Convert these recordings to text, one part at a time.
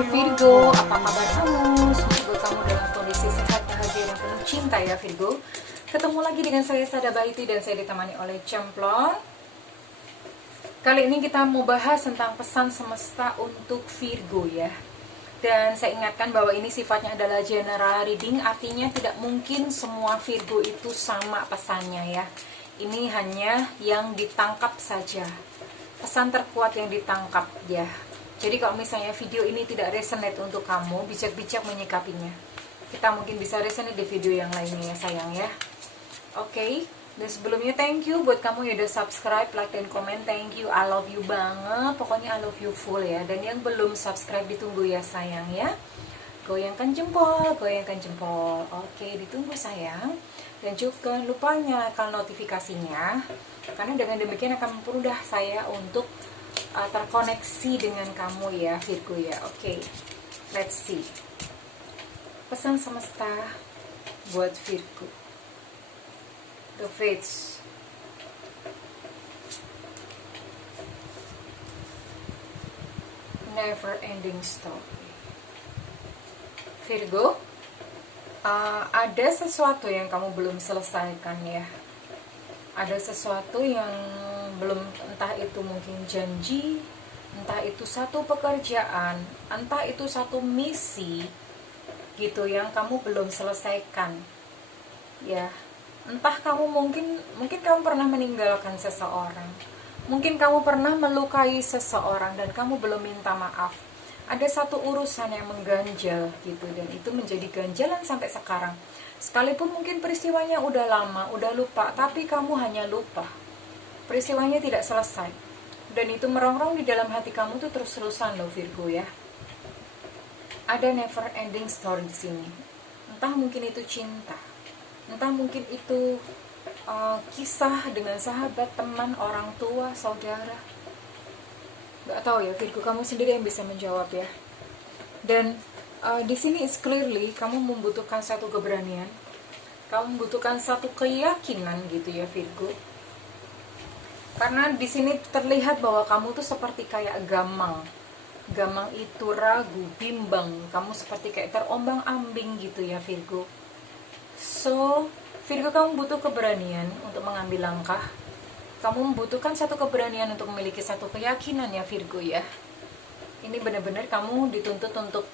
Halo Virgo, apa kabar kamu? Semoga kamu dalam kondisi sehat, bahagia, dan penuh cinta ya Virgo. Ketemu lagi dengan saya Sada Baiti dan saya ditemani oleh Cemplon. Kali ini kita mau bahas tentang pesan semesta untuk Virgo ya. Dan saya ingatkan bahwa ini sifatnya adalah general reading, artinya tidak mungkin semua Virgo itu sama pesannya ya. Ini hanya yang ditangkap saja, pesan terkuat yang ditangkap ya. Jadi kalau misalnya video ini tidak resonate untuk kamu, bijak-bijak menyikapinya. Kita mungkin bisa resonate di video yang lainnya ya sayang ya. Oke, dan sebelumnya thank you buat kamu yang udah subscribe, like, dan komen. Thank you, I love you banget. Pokoknya I love you full ya. Dan yang belum subscribe ditunggu ya sayang ya. Goyangkan jempol, goyangkan jempol. Oke, ditunggu sayang. Dan juga lupa nyalakan notifikasinya, karena dengan demikian akan mempermudah saya untuk terkoneksi dengan kamu ya Virgo ya. Oke, let's see pesan semesta buat Virgo. The Fates, never ending story. Virgo, ada sesuatu yang kamu belum selesaikan ya. Ada sesuatu yang belum, entah itu mungkin janji, entah itu satu pekerjaan, entah itu satu misi gitu yang kamu belum selesaikan ya. Entah kamu mungkin kamu pernah meninggalkan seseorang, mungkin kamu pernah melukai seseorang dan kamu belum minta maaf. Ada satu urusan yang mengganjal gitu, dan itu menjadi ganjalan sampai sekarang. Sekalipun mungkin peristiwanya udah lama, udah lupa, tapi kamu hanya lupa. Peristiwanya tidak selesai. Dan itu merongrong di dalam hati kamu tuh terus-terusan loh Virgo ya. Ada never ending story di sini. Entah mungkin itu cinta, entah mungkin itu kisah dengan sahabat, teman, orang tua, saudara. Gak tahu ya Virgo, kamu sendiri yang bisa menjawab ya. Dan di sini is clearly kamu membutuhkan satu keberanian, kamu membutuhkan satu keyakinan gitu ya Virgo. Karena di sini terlihat bahwa kamu tuh seperti kayak gamang. Gamang itu ragu, bimbang, kamu seperti kayak terombang-ambing gitu ya Virgo. So, Virgo, kamu butuh keberanian untuk mengambil langkah. Kamu membutuhkan satu keberanian untuk memiliki satu keyakinan ya Virgo ya. Ini benar-benar kamu dituntut untuk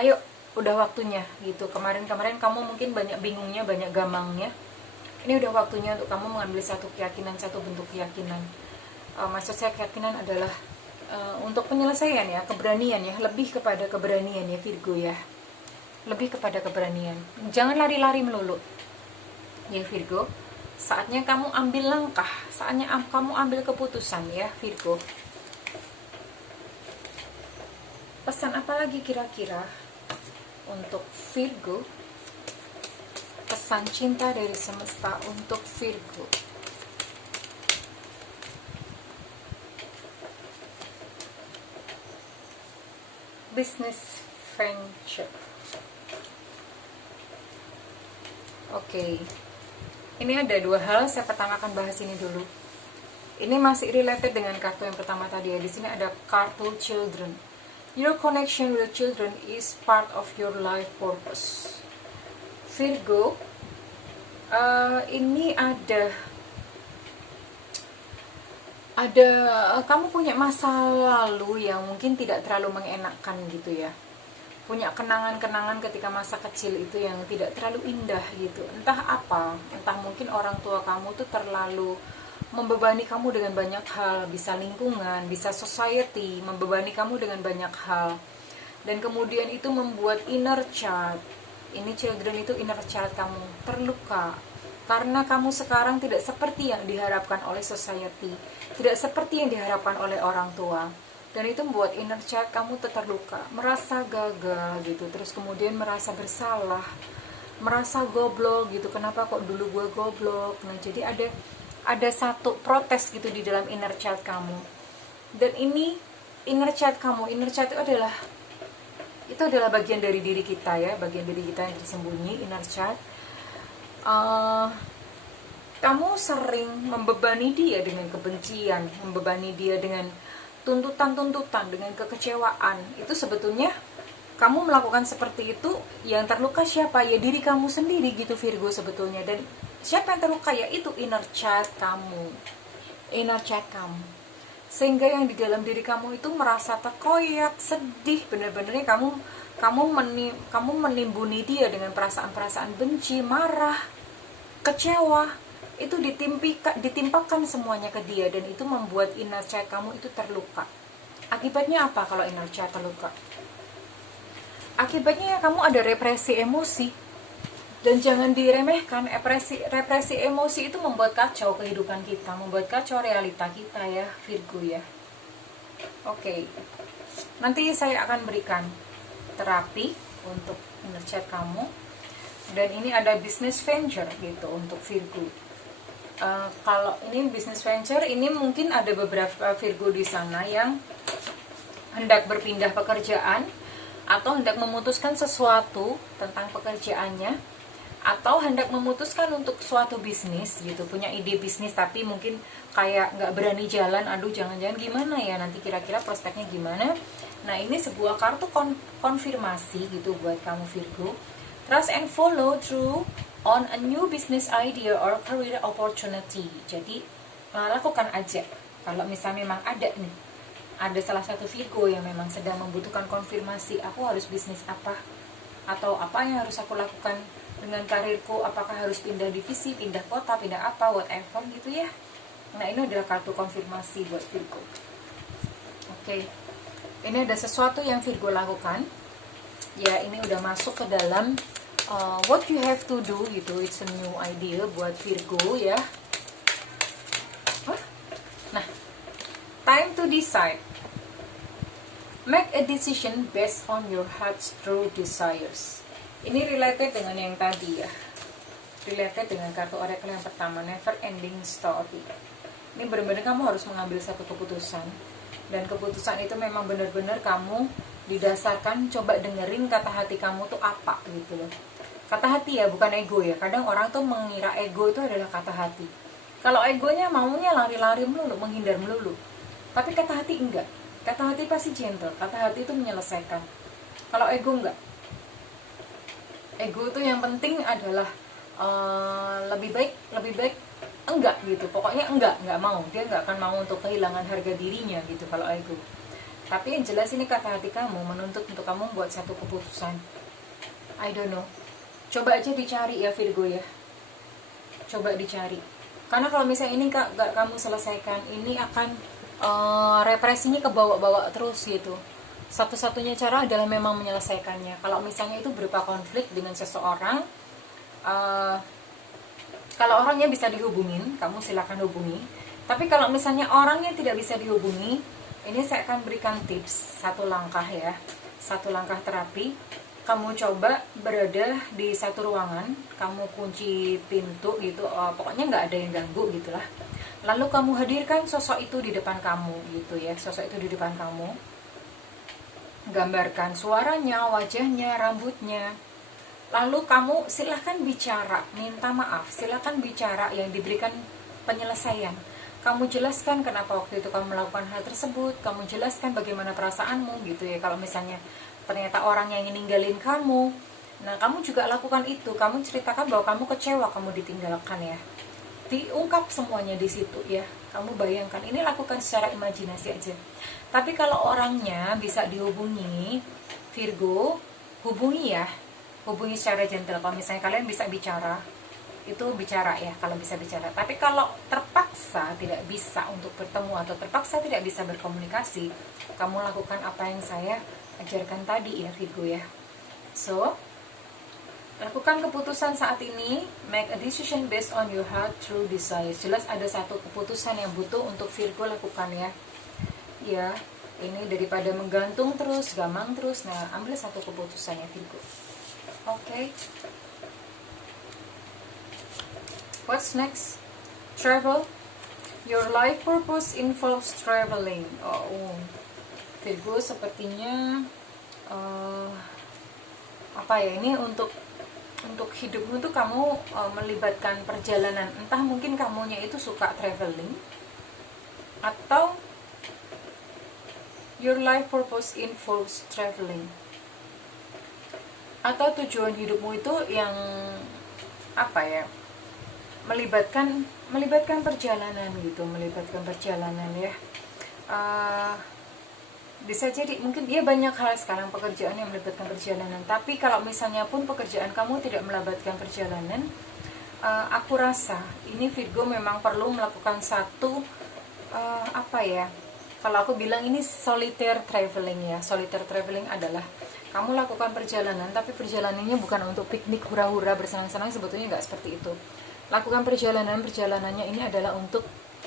ayo, udah waktunya gitu. Kemarin-kemarin kamu mungkin banyak bingungnya, banyak gamangnya. Ini udah waktunya untuk kamu mengambil satu keyakinan, satu bentuk keyakinan. Maksud saya keyakinan adalah untuk penyelesaian ya, keberanian ya, lebih kepada keberanian ya Virgo ya. Lebih kepada keberanian. Jangan lari-lari melulu ya Virgo. Saatnya kamu ambil langkah, saatnya kamu ambil keputusan ya Virgo. Pesan apa lagi kira-kira untuk Virgo? Pesan cinta dari semesta untuk Virgo. Business friendship. Oke. Ini ada dua hal, saya pertama akan bahas ini dulu. Ini masih related dengan kartu yang pertama tadi ya. Di sini ada kartu children. Your connection with children is part of your life purpose. Virgo, ini ada kamu punya masa lalu yang mungkin tidak terlalu mengenakan gitu ya. Punya kenangan-kenangan ketika masa kecil itu yang tidak terlalu indah gitu. Entah apa, entah mungkin orang tua kamu tuh terlalu membebani kamu dengan banyak hal, bisa lingkungan, bisa society, membebani kamu dengan banyak hal. Dan kemudian itu membuat inner child, ini children itu inner child kamu terluka. Karena kamu sekarang tidak seperti yang diharapkan oleh society, tidak seperti yang diharapkan oleh orang tua. Dan itu membuat inner child kamu terluka, merasa gagal gitu, terus kemudian merasa bersalah, merasa goblok gitu, kenapa kok dulu gue goblok. Nah jadi ada satu protes gitu di dalam inner child kamu. Dan ini inner child kamu, inner child itu adalah bagian dari diri kita ya, bagian dari kita yang tersembunyi, inner child. Kamu sering membebani dia dengan kebencian, membebani dia dengan tuntutan-tuntutan, dengan kekecewaan, itu sebetulnya kamu melakukan seperti itu, yang terluka siapa? Ya diri kamu sendiri gitu Virgo sebetulnya. Dan siapa yang terluka? Ya itu inner child kamu, sehingga yang di dalam diri kamu itu merasa terkoyak, sedih, bener-benernya kamu menimbuni dia dengan perasaan-perasaan benci, marah, kecewa. Itu ditimpakan semuanya ke dia, dan itu membuat inner child kamu itu terluka. Akibatnya apa kalau inner child terluka? Akibatnya kamu ada represi emosi. Dan jangan diremehkan, represi emosi itu membuat kacau kehidupan kita, membuat kacau realita kita ya Virgo ya. Oke, nanti saya akan berikan terapi untuk inner child kamu. Dan ini ada business venture gitu untuk Virgo. Kalau ini business venture, ini mungkin ada beberapa Virgo di sana yang hendak berpindah pekerjaan, atau hendak memutuskan sesuatu tentang pekerjaannya, atau hendak memutuskan untuk suatu bisnis gitu, punya ide bisnis tapi mungkin kayak nggak berani jalan, aduh jangan-jangan gimana ya, nanti kira-kira prospeknya gimana. Nah ini sebuah kartu konfirmasi gitu buat kamu Virgo. Trust and follow through on a new business idea or career opportunity. Jadi lakukan aja. Kalau misalnya memang ada salah satu Virgo yang memang sedang membutuhkan konfirmasi, aku harus bisnis apa, atau apa yang harus aku lakukan dengan karirku, apakah harus pindah divisi, pindah kota, pindah apa, whatever gitu ya. Nah ini adalah kartu konfirmasi buat Virgo. Oke, ini ada sesuatu yang Virgo lakukan. Ya ini udah masuk ke dalam what you have to do gitu. It's a new idea buat Virgo ya. Nah, time to decide. Make a decision based on your heart's true desires. Ini related dengan yang tadi ya. Related dengan kartu oracle yang pertama, never ending story. Ini benar-benar kamu harus mengambil satu keputusan. Dan keputusan itu memang benar-benar kamu didasarkan, coba dengerin kata hati kamu tuh apa gitu loh. Kata hati ya, bukan ego ya. Kadang orang tuh mengira ego itu adalah kata hati. Kalau egonya maunya lari-lari melulu, menghindar melulu. Tapi kata hati enggak. Kata hati pasti gentle. Kata hati itu menyelesaikan. Kalau ego enggak. Ego itu yang penting adalah lebih baik enggak gitu. Pokoknya enggak mau. Dia enggak akan mau untuk kehilangan harga dirinya gitu kalau ego. Tapi yang jelas ini kata hati kamu menuntut untuk kamu buat satu keputusan. I don't know. Coba aja dicari ya Virgo ya. Coba dicari. Karena kalau misalnya ini gak kamu selesaikan, ini akan represinya kebawa-bawa terus gitu. Satu-satunya cara adalah memang menyelesaikannya. Kalau misalnya itu berupa konflik dengan seseorang, kalau orangnya bisa dihubungin, kamu silakan hubungi. Tapi kalau misalnya orangnya tidak bisa dihubungi, ini saya akan berikan tips, satu langkah ya, satu langkah terapi. Kamu coba berada di satu ruangan, kamu kunci pintu gitu, pokoknya nggak ada yang ganggu gitulah. Lalu kamu hadirkan sosok itu di depan kamu gitu ya, sosok itu di depan kamu. Gambarkan suaranya, wajahnya, rambutnya. Lalu kamu silahkan bicara, minta maaf, silahkan bicara yang diberikan penyelesaian. Kamu jelaskan kenapa waktu itu kamu melakukan hal tersebut, kamu jelaskan bagaimana perasaanmu gitu ya. Kalau misalnya ternyata orang yang ninggalin kamu, nah kamu juga lakukan itu. Kamu ceritakan bahwa kamu kecewa kamu ditinggalkan ya. Diungkap semuanya di situ ya. Kamu bayangkan, ini lakukan secara imajinasi aja. Tapi kalau orangnya bisa dihubungi, Virgo, hubungi ya. Hubungi secara gentle. Kalau misalnya kalian bisa bicara, itu bicara ya kalau bisa bicara. Tapi kalau terpaksa tidak bisa untuk bertemu atau terpaksa tidak bisa berkomunikasi, kamu lakukan apa yang saya ajarkan tadi ya Virgo ya. So, lakukan keputusan saat ini, make a decision based on your heart true desires. Jelas ada satu keputusan yang butuh untuk Virgo lakukan ya. Ya, ini daripada menggantung terus, gamang terus. Nah, ambil satu keputusan ya Virgo. Oke. What's next? Travel. Your life purpose involves traveling. Oh, Virgo sepertinya apa ya, ini untuk hidupmu tuh kamu melibatkan perjalanan. Entah mungkin kamunya itu suka traveling, atau Your life purpose involves traveling. Atau tujuan hidupmu itu yang apa ya? Melibatkan perjalanan gitu, melibatkan perjalanan ya. Bisa jadi mungkin ya banyak hal sekarang pekerjaan yang melibatkan perjalanan, tapi kalau misalnya pun pekerjaan kamu tidak melibatkan perjalanan, aku rasa ini Virgo memang perlu melakukan satu apa ya, kalau aku bilang ini solitaire traveling ya. Solitaire traveling adalah kamu lakukan perjalanan, tapi perjalanannya bukan untuk piknik hura-hura bersenang-senang, sebetulnya nggak seperti itu. Lakukan perjalanannya ini adalah untuk,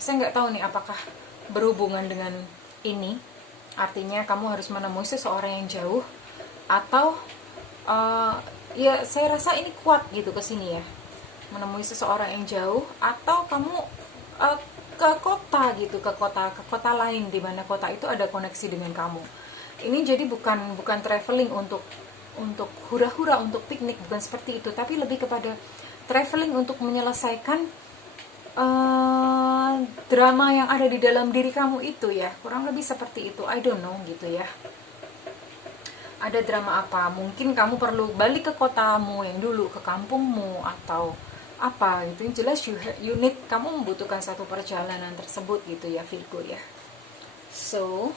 saya nggak tahu nih apakah berhubungan dengan ini, artinya kamu harus menemui seseorang yang jauh, atau ya saya rasa ini kuat gitu ke sini ya, menemui seseorang yang jauh, atau kamu ke kota gitu, ke kota lain di mana kota itu ada koneksi dengan kamu. Ini jadi bukan traveling untuk hura-hura, untuk piknik, bukan seperti itu, tapi lebih kepada traveling untuk menyelesaikan drama yang ada di dalam diri kamu itu ya, kurang lebih seperti itu. I don't know gitu ya, ada drama apa, mungkin kamu perlu balik ke kotamu yang dulu, ke kampungmu, atau apa gitu. Yang jelas you need, kamu membutuhkan satu perjalanan tersebut gitu ya Virgo ya. So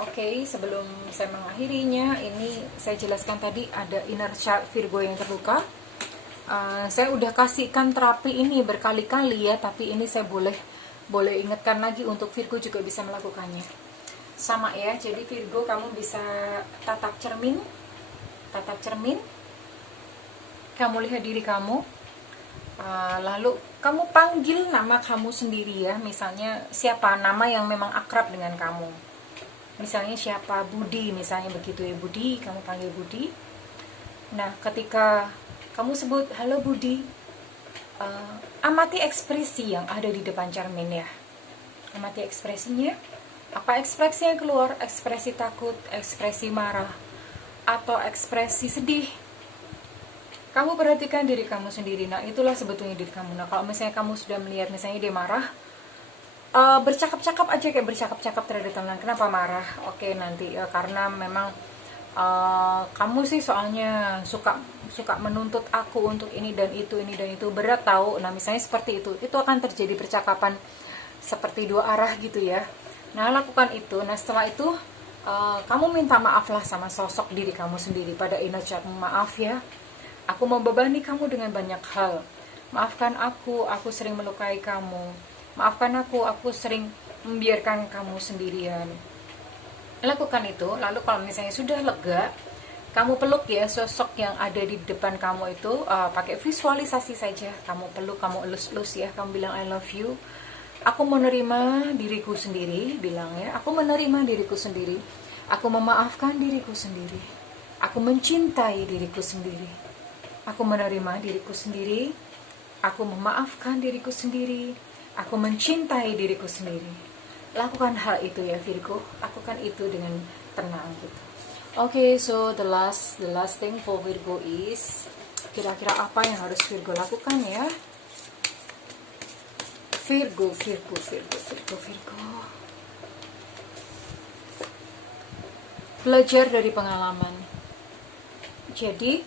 oke, sebelum saya mengakhirinya, ini saya jelaskan tadi ada inner child Virgo yang terluka. Saya udah kasihkan terapi ini berkali-kali ya, tapi ini saya boleh ingatkan lagi untuk Virgo juga bisa melakukannya. Sama ya, jadi Virgo kamu bisa tatap cermin, kamu lihat diri kamu, lalu kamu panggil nama kamu sendiri ya. Misalnya siapa nama yang memang akrab dengan kamu, misalnya siapa, Budi misalnya begitu ya, Budi, kamu panggil Budi. Nah ketika kamu sebut halo Budi, amati ekspresi yang ada di depan cermin ya, amati ekspresinya. Apa ekspresi yang keluar? Ekspresi takut, ekspresi marah, atau ekspresi sedih? Kamu perhatikan diri kamu sendiri. Nah itulah sebetulnya diri kamu. Nah kalau misalnya kamu sudah melihat misalnya dia marah, bercakap-cakap aja, kayak bercakap-cakap terhadap teman. Kenapa marah? Oke, nanti karena memang kamu sih soalnya suka menuntut aku untuk ini dan itu, berat tahu. Nah misalnya seperti itu akan terjadi percakapan seperti dua arah gitu ya. Nah lakukan itu. Nah setelah itu kamu minta maaf lah sama sosok diri kamu sendiri pada inner child. Maaf ya, aku membebani kamu dengan banyak hal. Maafkan aku sering melukai kamu. Maafkan aku sering membiarkan kamu sendirian. Lakukan itu. Lalu kalau misalnya sudah lega, kamu peluk ya sosok yang ada di depan kamu itu, pakai visualisasi saja. Kamu peluk, kamu elus-elus ya, kamu bilang I love you. Aku menerima diriku sendiri, bilang ya, aku menerima diriku sendiri. Aku memaafkan diriku sendiri. Aku mencintai diriku sendiri. Aku menerima diriku sendiri. Aku memaafkan diriku sendiri. Aku mencintai diriku sendiri. Lakukan hal itu ya Virgo, lakukan itu dengan tenang gitu. Oke, so the last thing for Virgo is, kira-kira apa yang harus Virgo lakukan ya? Virgo. Belajar dari pengalaman. Jadi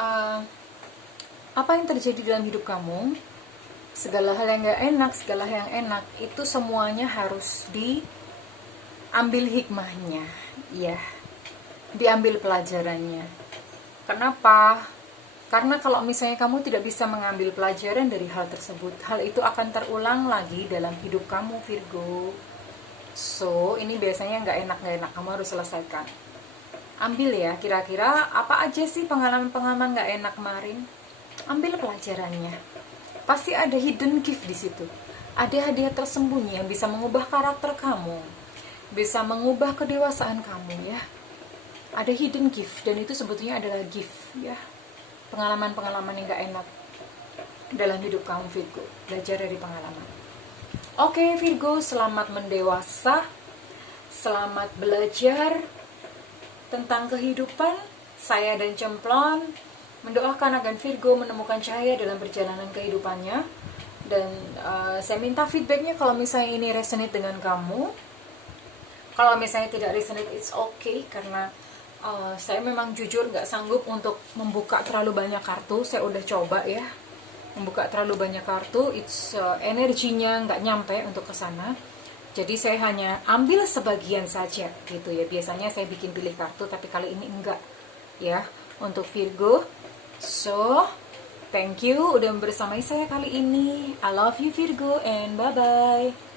apa yang terjadi dalam hidup kamu, segala hal yang gak enak, segala hal yang enak, itu semuanya harus diambil hikmahnya ya, diambil pelajarannya. Kenapa? Karena kalau misalnya kamu tidak bisa mengambil pelajaran dari hal tersebut, hal itu akan terulang lagi dalam hidup kamu Virgo. So ini biasanya gak enak, kamu harus selesaikan. Ambil ya, kira-kira apa aja sih pengalaman gak enak kemarin. Ambil pelajarannya. Pasti ada hidden gift di situ. Ada hadiah tersembunyi yang bisa mengubah karakter kamu, bisa mengubah kedewasaan kamu ya. Ada hidden gift, dan itu sebetulnya adalah gift ya. Pengalaman-pengalaman yang gak enak dalam hidup kamu Virgo. Belajar dari pengalaman. Oke Virgo, selamat mendewasa. Selamat belajar tentang kehidupan. Saya dan Cemplon mendoakan agar Virgo menemukan cahaya dalam perjalanan kehidupannya. Dan saya minta feedbacknya kalau misalnya ini resonate dengan kamu. Kalau misalnya tidak resonate, it's okay, karena saya memang jujur nggak sanggup untuk membuka terlalu banyak kartu. Saya udah coba ya, membuka terlalu banyak kartu, it's energinya nggak nyampe untuk ke sana. Jadi saya hanya ambil sebagian saja gitu ya. Biasanya saya bikin pilih kartu, tapi kali ini enggak ya untuk Virgo. So, thank you udah bersamai saya kali ini. I love you Virgo, and bye-bye.